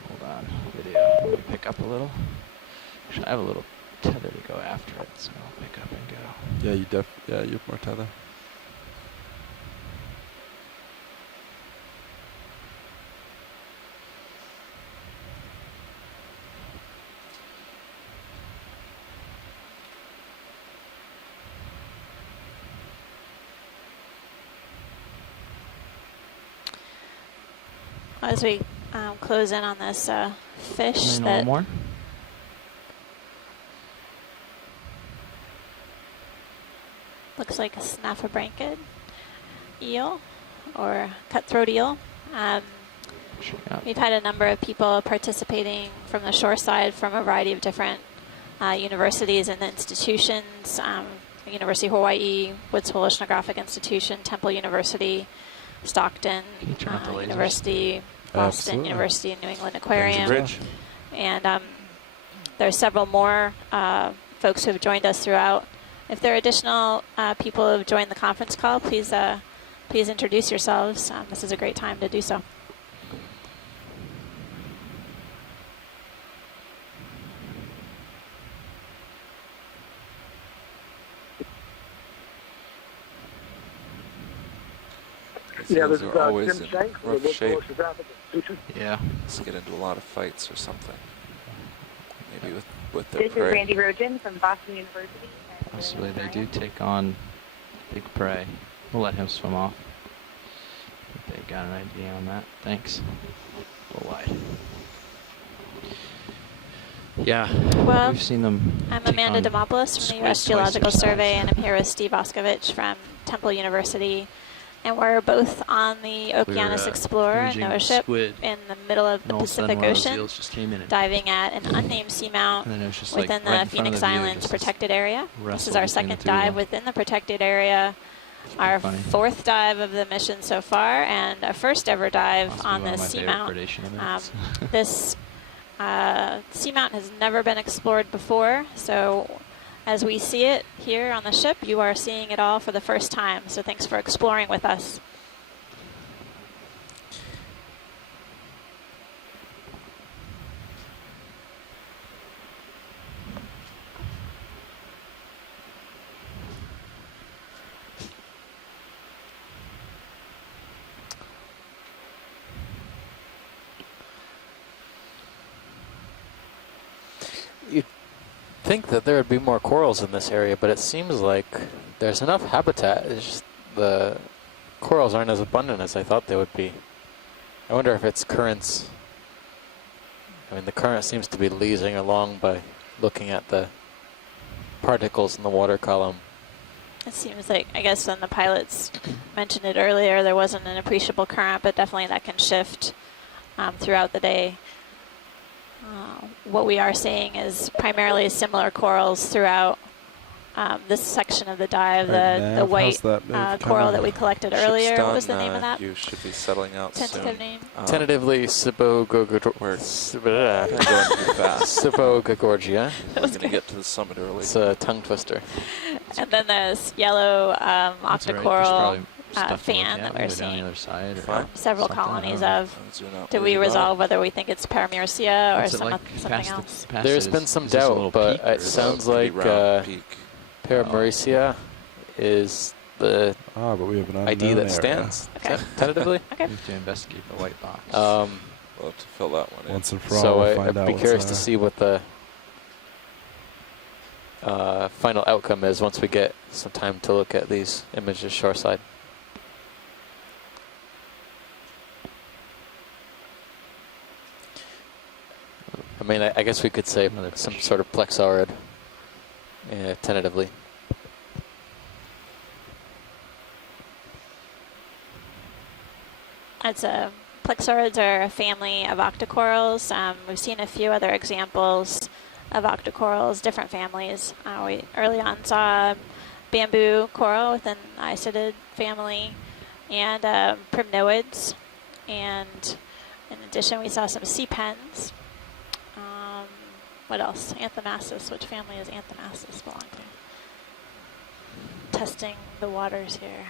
Hold on. Video. Let me pick up a little. Actually, I have a little tether to go after it, so I'll pick up and go. Yeah, you have more tether. As we close in on this fish And then that one more. looks like a snaffabranchid eel or cutthroat eel. Check out. We've had a number of people participating from the shore side from a variety of different universities and institutions. University of Hawaii, Woods Hole Oceanographic Institution, Temple University, Stockton Can you turn off the lasers? University, Boston Absolutely. University, New England Thanks, Aquarium. Rich. And there's several more folks who have joined us throughout. If there are additional people who have joined the conference call, please introduce yourselves. This is a great time to do so. Yeah, this These is are always Jim in Shank from the rough Woods shape. Hole Oceanographic Institution. Yeah. Let's get into a lot of fights or something. Maybe with their This is prey. Randy Rogen from Boston University. Possibly they do take on big prey. We'll let him swim off. I think they got an idea on that. Thanks. A little wide. Yeah. Well, we've seen them. I'm take Amanda on Demopoulos from the squid U.S. twice Geological their size. Survey, and I'm here with Steve Oskovich from Temple University. And we're both on the Okeanos Explorer, a imaging NOAA ship, squid, in the middle of and the all of a sudden Pacific one of those Ocean, eels just came in and, diving at an unnamed seamount and then it was just within like right in the front Phoenix of the view, Islands just protected area. This is wrestled our between the second two of dive them. within the protected area, our funny. fourth dive of the mission so far, and our first ever dive Must be on one of this my favorite seamount. predation events. This seamount has never been explored before, so as we see it here on the ship, you are seeing it all for the first time. So thanks for exploring with us. You'd think that there would be more corals in this area, but it seems like there's enough habitat. It's just the corals aren't as abundant as I thought they would be. I wonder if it's currents. I mean, the current seems to be leasing along by looking at the particles in the water column. It seems like, I guess when the pilots mentioned it earlier, there wasn't an appreciable current, but definitely that can shift throughout the day. What we are seeing is primarily similar corals throughout this section of the dive. Right, The Mav, white how's that move coral coming? that we collected Ship's earlier. done, What was the name of that? You should be settling out Tentative soon. name? Tentatively, We're going too fast. Sipogogorgia. We're going to get to the summit early. It's a tongue twister. And then there's yellow That's all right, there's octocoral probably stuff to look fan at. that We we're can go down the seeing other side or Fine. several something, I colonies don't know. of. I'm zooming out Did way we too far. resolve whether we think it's Paramurcia or What's it something past else? past There's it? been some Is this a doubt, little but peak or it is sounds Pretty like round peak. Paramuricia is the Ah, but we have an ID unknown that area. stands. Okay. Tentatively. Okay. We have to investigate the white box. We'll have to fill that one in. Once and for all, So we'll find I'd out be what's curious to there. see what the final outcome is once we get some time to look at these images shoreside. I mean, I guess we could say Another some fish. sort of plexaurid, tentatively. Plexaurids are a family of octocorals. We've seen a few other examples of octocorals, different families. We early on saw bamboo coral within the Isidid family and primnoids. And addition, we saw some sea pens. What else? Anthemastus. Which family is Anthemastus belong to? Testing the waters here.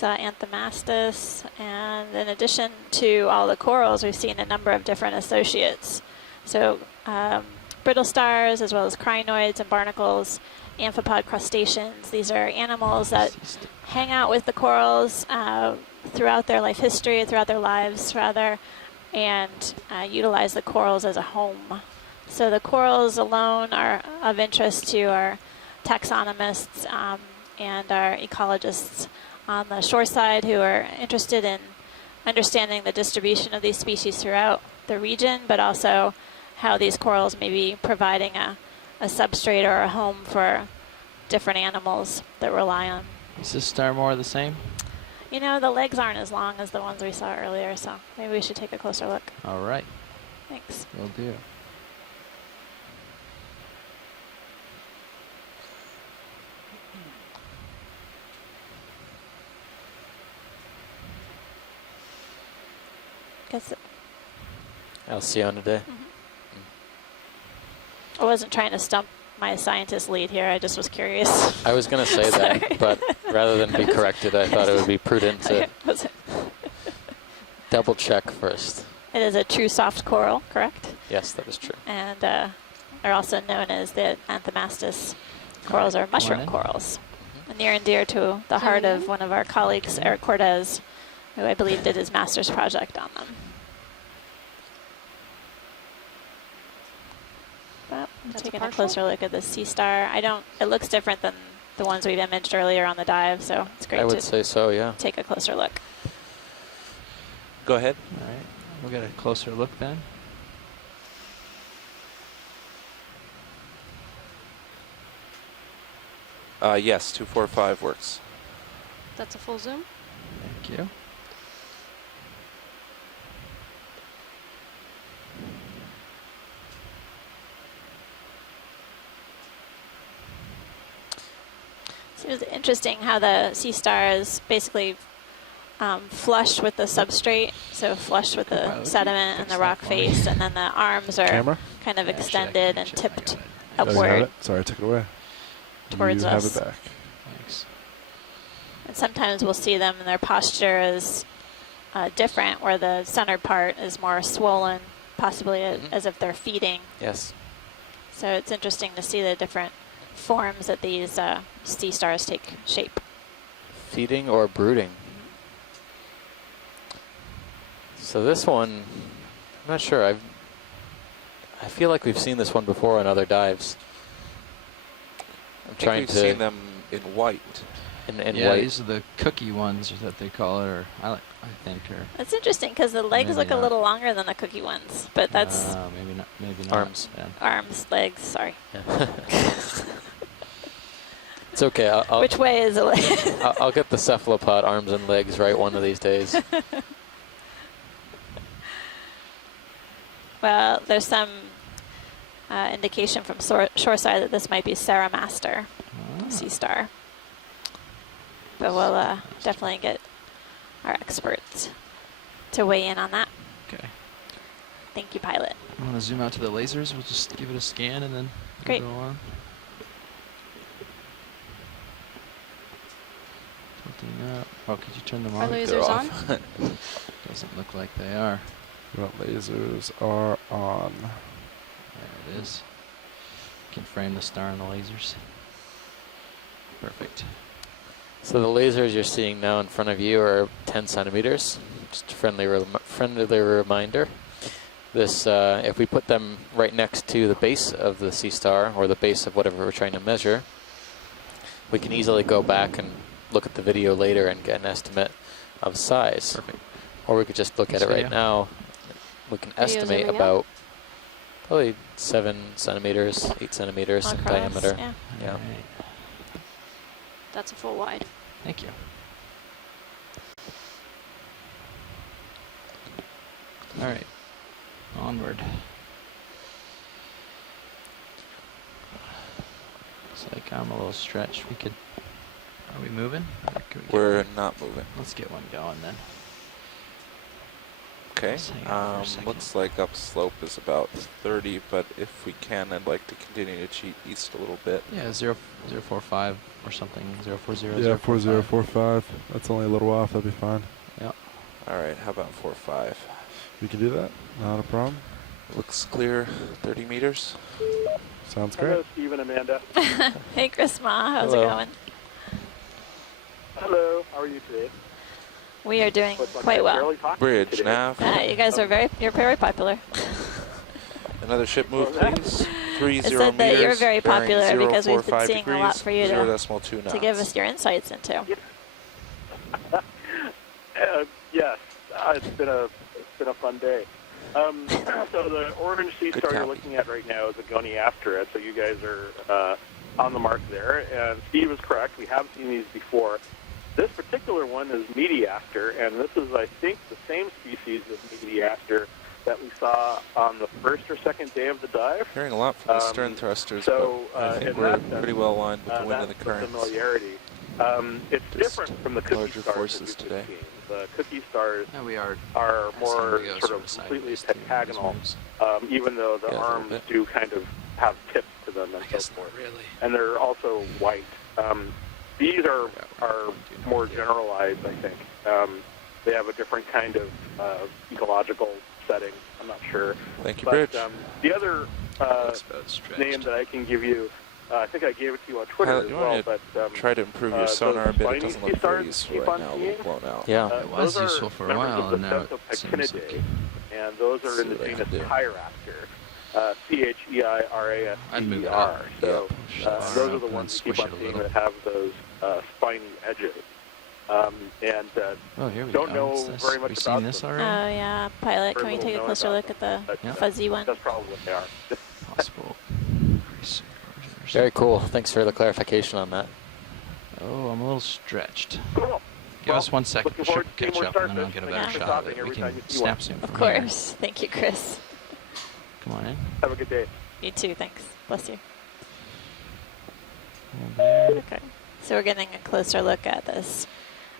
Anthemastus, and in addition to all the corals, we've seen a number of different associates. So brittle stars, as well as crinoids and barnacles, amphipod crustaceans. These are animals that hang out with the corals throughout their life history, throughout their lives, rather, and utilize the corals as a home. So the corals alone are of interest to our taxonomists and our ecologists on the shore side who are interested in understanding the distribution of these species throughout the region, but also how these corals may be providing a substrate or a home for different animals that rely on. Is this star more of the same? You know, the legs aren't as long as the ones we saw earlier, so maybe we should take a closer look. All right. Thanks. Will do. Guess Alcyone today. I wasn't trying to stump my scientist lead here. I just was curious. I was going to say that, but rather than be corrected, I thought it would be prudent to double check first. It is a true soft coral, correct? Yes, that is true. And they're also known as the Anthemastus corals, or mushroom corals. Near and dear to the heart of one of our colleagues, Eric Cortez, who I believe did his master's project on them. But taking a closer look at the sea star. It looks different than the ones we've imaged earlier on the dive, so it's great I would say so, yeah. take a closer look. Go ahead. All right. We'll get a closer look then. Yes, 245 works. That's a full zoom. Thank you. So it's interesting how the sea star is basically flush with the substrate, so flush with the sediment and the rock face, and then the arms are kind of extended and tipped upward. Sorry, I took it away. Towards you us. have it back. Thanks. And sometimes we'll see them and their posture is different, where the center part is more swollen, possibly as if they're feeding. Yes. So it's interesting to see the different forms that these sea stars take shape. Feeding or brooding. So this one, I'm not sure. I feel like we've seen this one before on other dives. I'm trying to. We've seen them in white. In yeah, white. these are the cookie ones that they call it, or I think, or. That's interesting because the legs Maybe look a not. little longer than the cookie ones, but that's maybe not. Maybe not. Arms. Yeah. arms, legs. Sorry. Yeah. It's okay. Which way is it? I'll get the cephalopod arms and legs right one of these days. Well, there's some indication from shoreside that this might be Ceramaster sea star. But we'll definitely get our experts to weigh in on that. Okay. Thank you, pilot. I want to zoom out to the lasers. We'll just give it a scan and then Great. go on. Tilting up. Oh, could you turn them Are on? lasers on? Doesn't look like they are. Well, lasers are on. There it is. You can frame the star and the lasers. Perfect. So the lasers you're seeing now in front of you are 10 centimeters. Just a friendly reminder. This, if we put them right next to the base of the sea star, or the base of whatever we're trying to measure, we can easily go back and look at the video later and get an estimate of size. Perfect. Or we could just look at it right now. We can estimate zooming about probably 7 centimeters, 8 centimeters in Across, diameter. yeah. Yeah. All right. That's a full wide. Thank you. All right. Onward. Looks like I'm a little stretched. We could. Are we moving? Or can we get We're one? not moving. Let's get one going then. Okay. Let's hang out for a second. Looks like upslope is about 30, but if we can, I'd like to continue to cheat east a little bit. Yeah, 045 or something. 040. Yeah, 4045. That's only a little off. That'd be fine. Yep. All right, how about 45? We can do that. Not a problem. Looks clear, 30 meters. Sounds Hello, great. Steve and Amanda. Hey, Chris Ma, how's Hello. it going? Hello, how are you today? We are doing Looks like quite I well. barely talked to you Bridge, today. nav. You guys are you're very popular. Another ship move, Well, please. 30 It said that you're meters, very bearing popular because we've been 045 seeing a lot degrees, for you 0.2 knots. to give us your insights into. Yes, it's been a fun day. So the orange sea Good star you're copy. looking at right now is a Goni after it. So you guys are on the mark there. And Steve is correct. We have seen these before. This particular one is Mediaster, and this is, I think, the same species of Mediaster that we saw on the first or second day of the dive. Hearing a lot from the stern thrusters, So but I think in we're that sense, pretty well aligned with the wind and the that's currents. familiarity. It's Just different from the cookie larger stars forces that we've been today. seeing. The cookie stars Yeah, we are. are more San Diego sort of sideways completely too, pentagonal, these even though the Yeah, a little arms bit. do kind of have tips to them and I so guess forth. not really. And they're also white. These are we're more generalized, I think. They have a different kind of ecological setting. I'm not sure. Thank you, But Bridge. the other Looks about stretched. name that I can give you, I think I gave it to you on Twitter Pilot, as you well, want but Try to improve your those sonar a bit. It spiny doesn't sea look stars very useful keep right on now. seeing? We're blown out. Yeah. It was those are useful for a members while, of the and now Central it seems like Pectinidae, and those are See in the what I genus can do. Chiraptor, Cheirascer. I'd move it up. So Push the bar those are up the and ones you squish keep it on a seeing little. that have those spiny edges. And Oh, here we don't go. know What's this? very Have we much seen about this them. Oh already? yeah, pilot. Can Very we take a little closer known look about at the them, but, fuzzy one? that's probably what they are. Possible. Very cool. Thanks for the clarification on that. Oh, I'm a little stretched. Cool. Give Well, us 1 second. looking The ship forward will to seeing catch more up, and then I'll starfish. get a Thanks better for shot of stopping it. We every time can you see snap one. zoom Of from here. course. Thank you, Chris. Come on in. Have a good day. You too. Thanks. Bless you. Hold there. Okay. So we're getting a closer look at this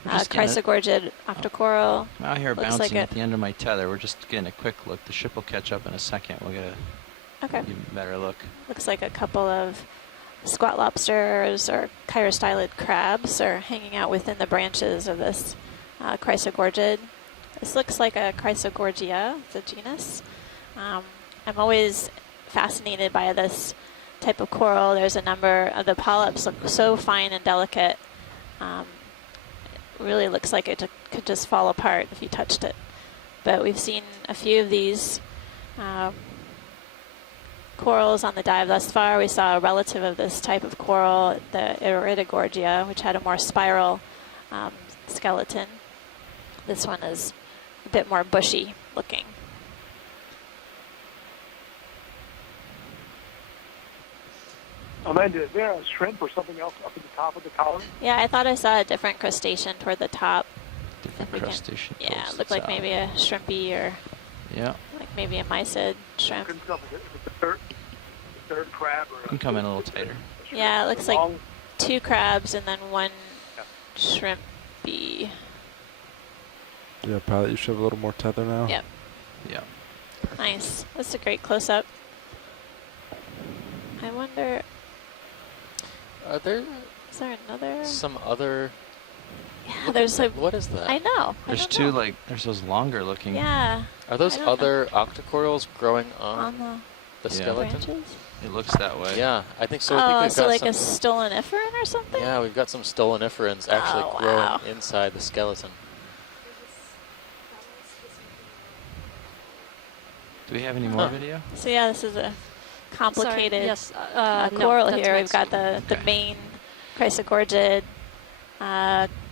We're just getting chrysogorgid octocoral. I'm out here Looks bouncing like at the end of my tether. We're just getting a quick look. The ship will catch up in a second. We'll get a Okay. even better look. Looks like a couple of squat lobsters or chirostylid crabs are hanging out within the branches of this chrysogorgid. This looks like a chrysogorgia, the genus. I'm always fascinated by this type of coral. There's a number of the polyps look so fine and delicate. It really looks like it could just fall apart if you touched it. But we've seen a few of these corals on the dive thus far. We saw a relative of this type of coral, the Iridogorgia, which had a more spiral skeleton. This one is a bit more bushy looking. Amanda, is there a shrimp or something else up at the top of the column? Yeah, I thought I saw a different crustacean toward the top. Different We can- crustacean. Yeah, posts it looked like out. maybe a shrimpy or Yeah. like maybe a mysid shrimp. Couldn't tell if it's the third crab or You can come in a little tighter. Yeah, it looks like long. 2 crabs and then 1 shrimpy. Yeah, pilot, you should have a little more tether now. Yep. Yeah. Nice. That's a great close-up. I wonder, Are there is there another? some other? Yeah, there's a. What is that? I know. I There's don't two, know. like, there's those longer looking. Yeah, Are those I don't know. other octocorals growing on on the Yeah. the skeleton? branches. It looks that way. Yeah, I think so. I think Oh, we've so got like some, a stoloniferan or something? yeah, we've got some stoloniferans actually Oh, growing wow. inside the skeleton. Do we have any more Huh. video? So yeah, this is a complicated Sorry, yes, no, coral that's here. my We've got the Okay. main chrysogorgid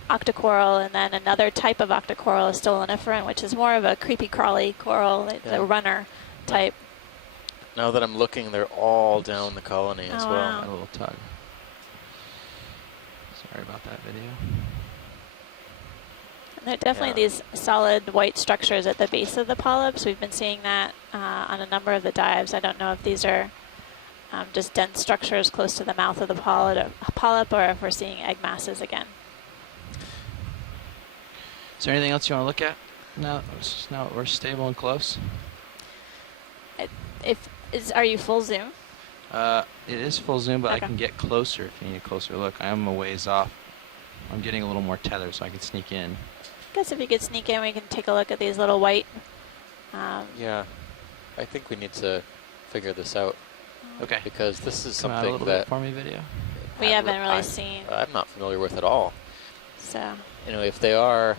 octocoral, and then another type of octocoral is stoloniferan, which is more of a creepy crawly coral, it's Yeah. a runner type. Now that I'm looking, they're all down the colony as Oh, well. wow. A little tug. Sorry about that video. And there are definitely Yeah. these solid white structures at the base of the polyps. We've been seeing that on a number of the dives. I don't know if these are just dense structures close to the mouth of the polyp, or if we're seeing egg masses again. Is there anything else you want to look at? Now that we're stable and close. Are you full zoom? It is full zoom, but Okay. I can get closer if you need a closer look. I am a ways off. I'm getting a little more tether, so I can sneak in. I guess if you could sneak in, we can take a look at these little white. Yeah, I think we need to figure this out Okay. because this is Come out a something little that bit for me, video. We haven't really seen. I'm not familiar with at all. So You know, if they are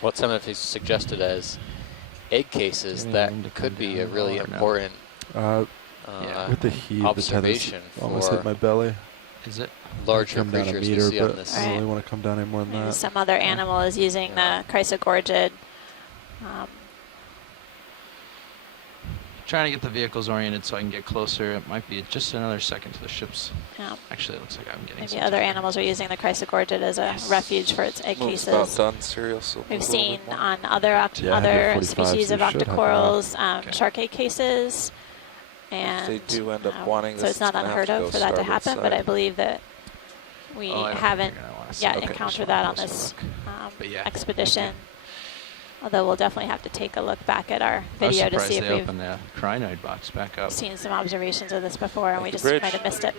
what some of you suggested as egg cases, Giving that them to could come be a down really lower, no. important Yeah. With the heat, the tether's observation almost for hit my belly. Is it? larger Come down a creatures we meter, see on but this. I don't really Right. want to come down any more than maybe that. some other animal is using Yeah. the chrysogorgid. Trying to get the vehicles oriented so I can get closer. It might be just another second to the ships. Actually, it looks like I'm getting Maybe some other tether. animals are using the chrysogorgid as a refuge for its egg Move's about cases. done, Serial. So We've move a little seen bit more. on other Yeah, I have other your 45, species so of you should have octocorals, Okay. shark egg cases, and If they do end up wanting so this, it's not gonna have unheard to of go for that to starboard happen. But I side. believe that we Oh, I don't haven't think I wanna see yet it. Okay, encountered just that want on a this closer But yeah, expedition. Although we'll definitely have to take a look back at our I was video to surprised see if they we've opened the crinoid box back up. seen some observations of this before, and we Thank just you, Bridge. might have missed it.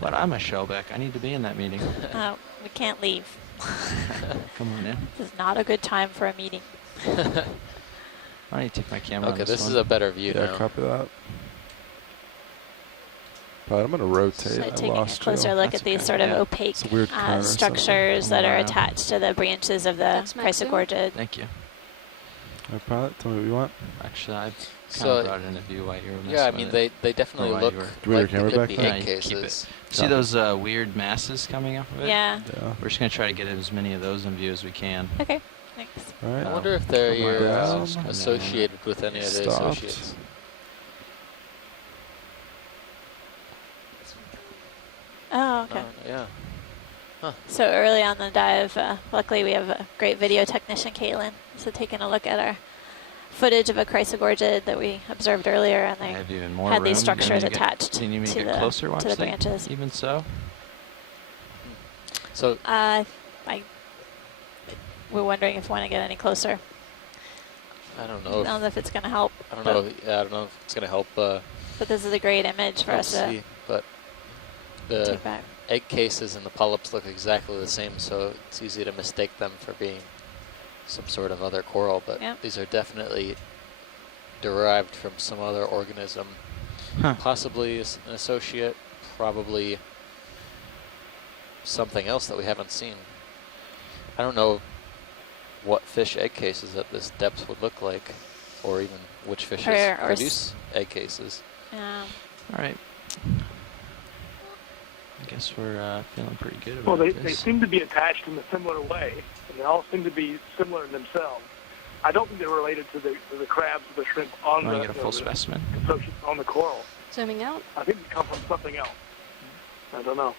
But I'm a shellback. I need to be in that meeting. We can't leave. Come on in. This is not a good time for a meeting. I need to take my camera on Okay, this this is one. a better view Yeah, now. copy that. But I'm going to rotate. So I taking a lost closer you. look That's at these okay, sort of yeah. opaque It's a weird curve or structures something. that are Wow. attached to the branches of the That's maximum. chrysogorgid. Thank you. All right, pilot, tell me what you want. Actually, I kind So, of brought it in a view while you were messing Yeah, I with mean, it. they definitely Or why look you were- Do we have like your they camera could back be there? egg Yeah, you keep it. cases. See those weird masses coming off of it? Yeah. Yeah. We're just going to try to get as many of those in view as we can. Okay. Thanks. All right. I wonder if they're Down. associated with any of the Stopped. associates. Oh, okay. Yeah. So early on the dive, luckily we have a great video technician, Caitlin. So taking a look at our footage of a chrysogorgid that we observed earlier, and I they have even more had room. these You structures want me to get- attached Do you need me to to get the closer? Watch to the that? branches. Even so? So We're wondering if we want to get any closer. I don't I know. don't know if it's going to help, I don't know. Yeah, I don't know if it's going to help. but this is a great image for us to see, but the take back. egg cases and the polyps look exactly the same, so it's easy to mistake them for being some sort of other coral. But Yep. these are definitely derived from some other organism, Huh. possibly an associate, probably something else that we haven't seen. I don't know what fish egg cases at this depth would look like, or even which fishes Or produce egg cases. Yeah. All right. I guess we're feeling pretty good Well, about they this. seem to be attached in a similar way, and they all seem to be similar in themselves. I don't think they're related to the crabs or the shrimp on Want the, to get a full specimen? on the coral. Zooming out. I think they come from something else. I don't know.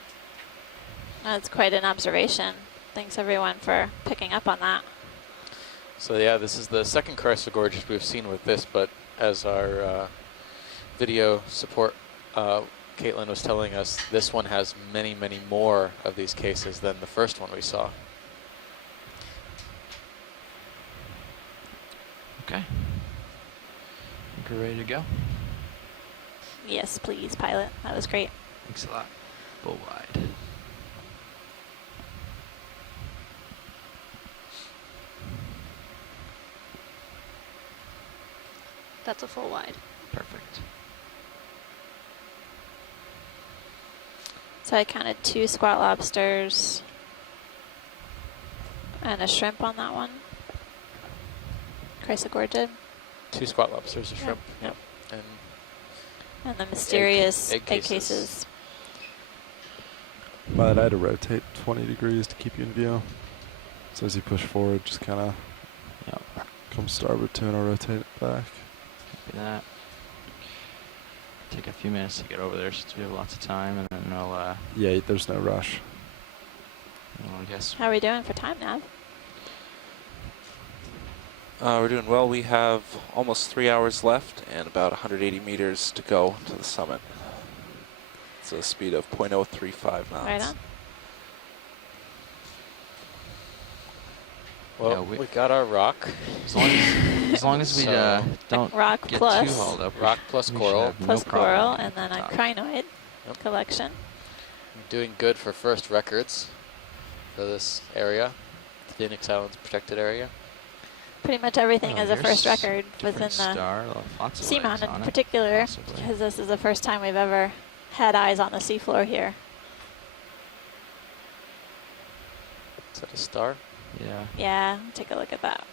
That's quite an observation. Thanks everyone for picking up on that. So yeah, this is the second chrysogorgid we've seen with this, but as our video support, Caitlin was telling us, this one has many, many more of these cases than the first one we saw. Okay. Think we're ready to go? Yes, please, pilot. That was great. Thanks a lot. Bull wide. That's a full wide. Perfect. So I counted 2 squat lobsters and a shrimp on that one. Chrysogorgid. 2 squat lobsters, a Yeah. shrimp, yep. And the mysterious egg egg cases. cases. But I had to rotate 20 degrees to keep you in view. So as you push forward, just kind of come starboard to and I'll rotate it back. Copy that. Take a few minutes to get over there since we have lots of time, and then I'll, Yeah, there's no rush. I guess. How are we doing for time, Nav? We're doing well. We have almost 3 hours left and about 180 meters to go to the summit. It's a speed of 0.035 knots. Right on. Well, Yeah, we got our rock. As long as we So- don't Rock get plus- too hauled up. Rock plus we should coral. have no Plus problem coral, getting and then to the a top. crinoid Yep. collection. Doing good for first records for this area, the Phoenix Islands protected area. Pretty much everything Oh, is a here's first record different within the star, lots of Seamount lights in on it, particular, possibly. because this is the first time we've ever had eyes on the seafloor here. Is that a star? Yeah. Yeah, take a look at that.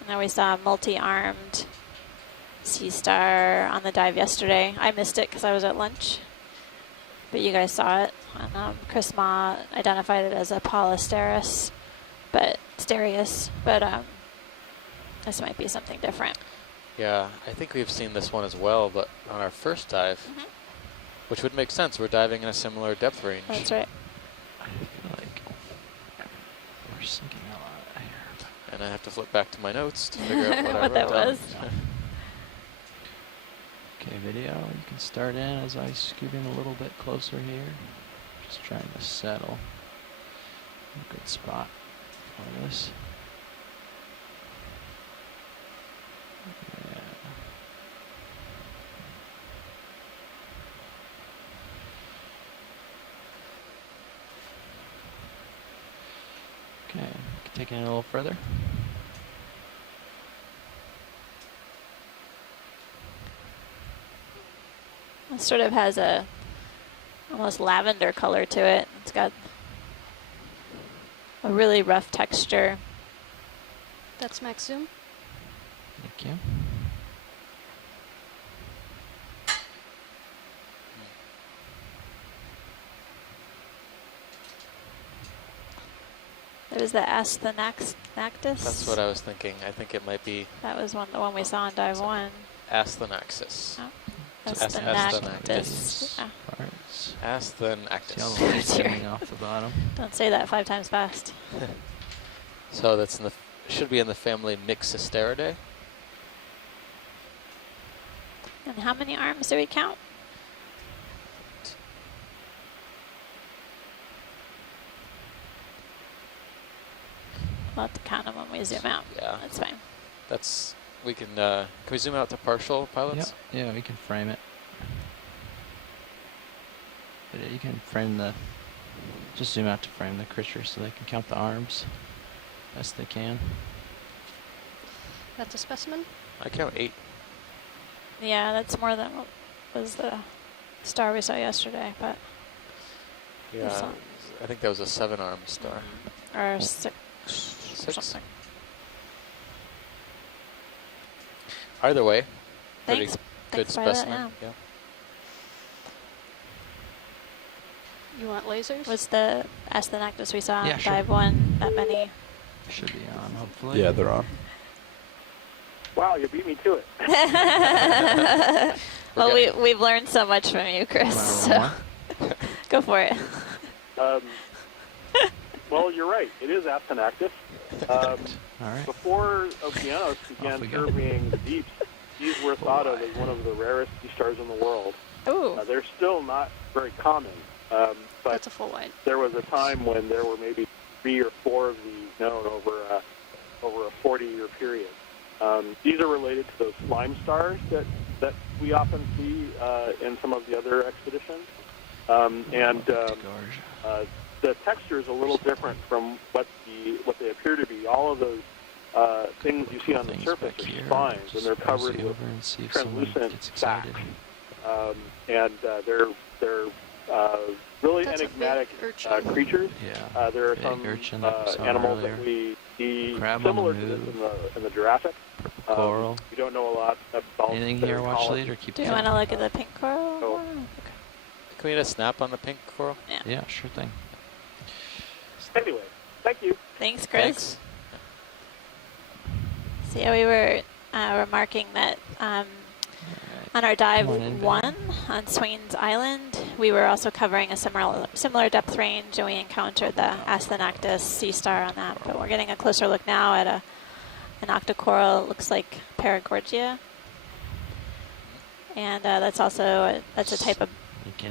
And then we saw a multi-armed sea star on the dive yesterday. I missed it because I was at lunch, but you guys saw it. And Chris Ma identified it as a Polysteris, but this might be something different. Yeah, I think we've seen this one as well, but on our first dive, which would make sense. We're diving in a similar depth range. That's right. I feel like we're sinking a lot here. And I have to flip back to my notes to figure out what, I What wrote that down. was. Okay, video, you can start in as I scoot in a little bit closer here. Just trying to settle. A good spot for this. Yeah. Okay, taking it a little further. It sort of has a almost lavender color to it. It's got a really rough texture. That's max zoom. Thank you. There's the Asthenactus. That's what I was thinking. I think it might be That was the one we saw in dive 1. Asthenaxis. Oh. Asthenactus. Asthenactus. Yeah. Parts. See Asthenactus. all the lights coming off the bottom. Don't say that 5 times fast. So that's in the should be in the family Mixisteridae. And how many arms do we count? We'll have to count them when we zoom out. Yeah. That's fine. That's we can we zoom out to partial pilots? Yep. Yeah, we can frame it. But yeah, you can frame just zoom out to frame the creature so they can count the arms best they can. That's a specimen. I count 8. Yeah, that's more than what was the star we saw yesterday, but Yeah. This one. I think that was a 7-arm star. or 6. 6? Something. Either way, pretty Thanks. good Thanks, Violet, specimen. yeah. You want lasers? Was the Asthenactus we saw Yeah, in sure. dive 1 that many? Should be on, hopefully. Yeah, they're on. Wow, you beat me to it. Well, getting- we've learned so much from you, Chris. Wanna So go for it. Well, you're right. It is Asthenactus. All right. Before Okeanos began Off we go. surveying the deeps, these were thought of as one of the rarest sea stars in the world. Ooh. They're still not very common, but That's a full white. there was a time when there were maybe 3 or 4 of these known over a 40-year period. These are related to those slime stars that we often see in some of the other expeditions. The texture is a little different from what they appear to be. All of those things you see on the Things surface back are here. spines, and they're Just covered mosey with over and see if someone translucent gets sacs. excited. They're really That's a enigmatic big urchin. creatures. Yeah. There are Big some urchin that we saw animals earlier. that we see Crab similar on to the this move. in the Jurassic. Coral. We don't know a lot about Anything their here, watch ecology. lead, or keep Do you going? want to look at the pink coral? So- one? Can we get a snap on the pink coral? Yeah, sure thing. Anyway, thank you. Thanks, Chris. Thanks. So yeah, we were remarking that on our dive Come on in, 1, on Swain's Island. We were also covering a similar depth range, and we encountered the Asthenactus sea star on that. But we're getting a closer look now at an octocoral. It looks like Paragorgia, and that's a type of